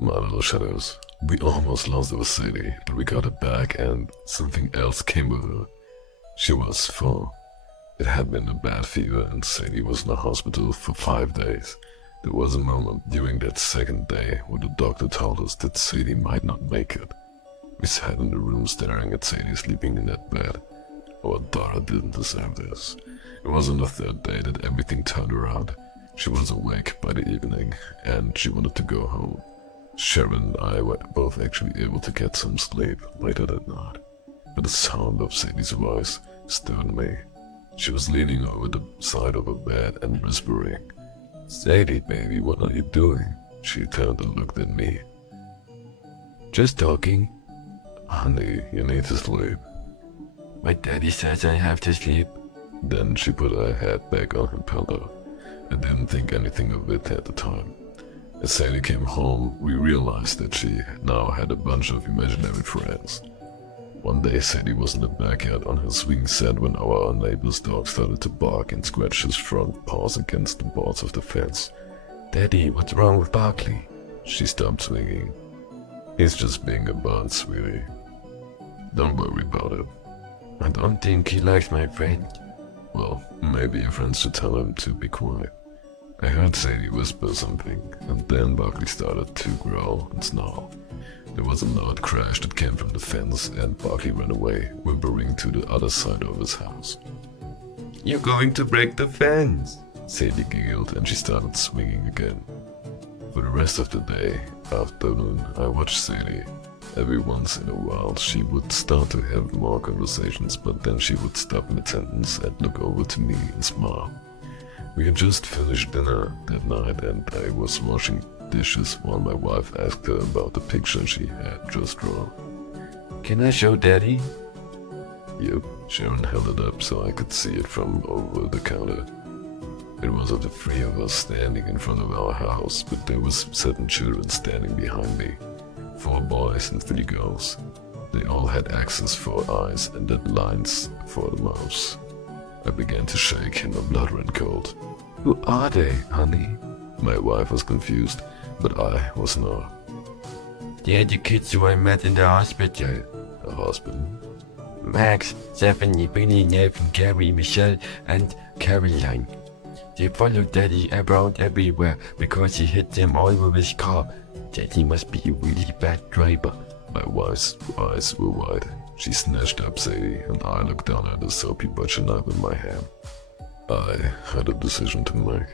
My little shadows. We almost lost our city, but we got it back and something else came with her. She was full. It had been a bad fever and Sadie was in the hospital for 5 days. There was a moment during that second day where the doctor told us that Sadie might not make it. We sat in the room staring at Sadie sleeping in that bed. Our daughter didn't deserve this. It was on the third day that everything turned around. She was awake by the evening and she wanted to go home. Sharon and I were both actually able to get some sleep later that night. But the sound of Sadie's voice stirred me. She was leaning over the side of her bed and whispering, "Sadie, baby, what are you doing?" She turned and looked at me. Just talking. "Honey, you need to sleep." My daddy says I have to sleep. Then she put her head back on her pillow. I didn't think anything of it at the time. As Sadie came home, we realized that she now had a bunch of imaginary friends. One day Sadie was in the backyard on her swing set when our neighbor's dog started to bark and scratch his front paws against the boards of the fence. Daddy, what's wrong with Barkley? She stopped swinging. "He's just being a bud, sweetie. Don't worry about it." I don't think he likes my friend. "Well, maybe your friends should tell him to be quiet." I heard Sadie whisper something, and then Barkley started to growl and snarl. There was a loud crash that came from the fence, and Barkley ran away, whimpering to the other side of his house. You're going to break the fence. Sadie giggled, and she started swinging again. For the rest of the afternoon, I watched Sadie. Every once in a while, she would start to have more conversations, but then she would stop mid-sentence and look over to me and smile. We had just finished dinner that night and I was washing dishes while my wife asked her about the picture she had just drawn. Can I show Daddy? Yep, Sharon held it up so I could see it from over the counter. It was of the three of us standing in front of our house, but there was 7 children standing behind me. 4 boys and 3 girls. They all had X's for eyes and then lines for the mouths. I began to shake and my blood ran cold. Who are they, honey? My wife was confused, but I was not. They're the kids who I met in the hospital. A hospital? Max, Stephanie, Billy, Nathan, Carrie, Michelle, and Caroline. They followed Daddy around everywhere because he hit them all with his car. Daddy must be a really bad driver. My wife's eyes were wide. She snatched up Sadie and I looked down at the soapy butcher knife in my hand. I had a decision to make.